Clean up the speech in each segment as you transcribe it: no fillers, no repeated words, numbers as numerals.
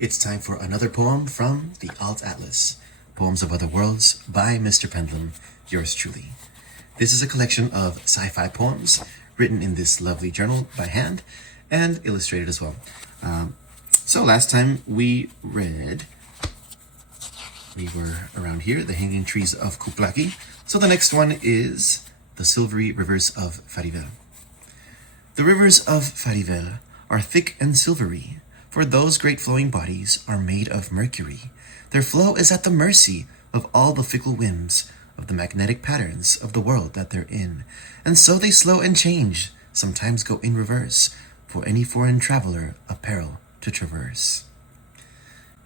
It's time for another poem from the Alt Atlas, Poems of Other Worlds by Mr. Pendulum, yours truly. This is a collection of sci-fi poems written in this lovely journal by hand and illustrated as well. So last time we were around here, the Hanging Trees of Kuplaki. So the next one is the Silvery Rivers of Farivel. The rivers of Farivel are thick and silvery, for those great flowing bodies are made of Mercury. Their flow is at the mercy of all the fickle whims of the magnetic patterns of the world that they're in, and so they slow and change, sometimes go in reverse, for any foreign traveler a peril to traverse.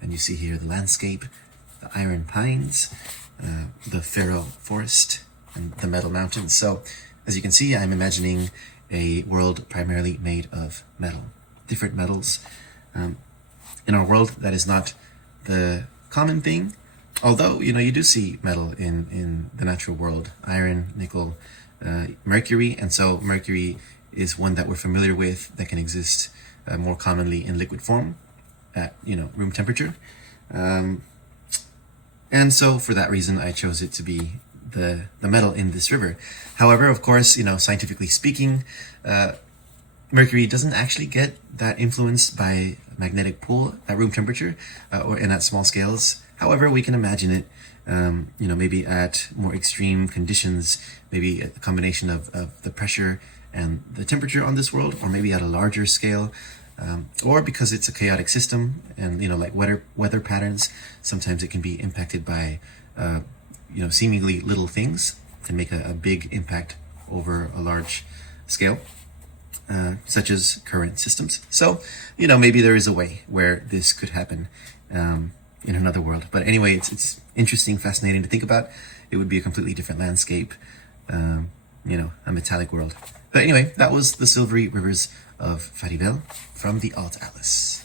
And you see here the landscape, the iron pines, the Faro forest, and the metal mountains. So, as you can see, I'm imagining a world primarily made of metal, different metals. In our world, that is not the common thing, although, you do see metal in the natural world, iron, nickel, mercury, and so mercury is one that we're familiar with that can exist more commonly in liquid form at, room temperature. And so for that reason, I chose it to be the metal in this river. However, of course, scientifically speaking, Mercury doesn't actually get that influenced by magnetic pull at room temperature or at small scales. However, we can imagine it, maybe at more extreme conditions, maybe a combination of the pressure and the temperature on this world, or maybe at a larger scale, or because it's a chaotic system and, like weather patterns, sometimes it can be impacted by, seemingly little things can make a big impact over a large scale. Such as current systems. So, maybe there is a way where this could happen in another world. But anyway, it's interesting, fascinating to think about. It would be a completely different landscape, a metallic world. But anyway, that was the Silvery Rivers of Farivel from the Alt Atlas.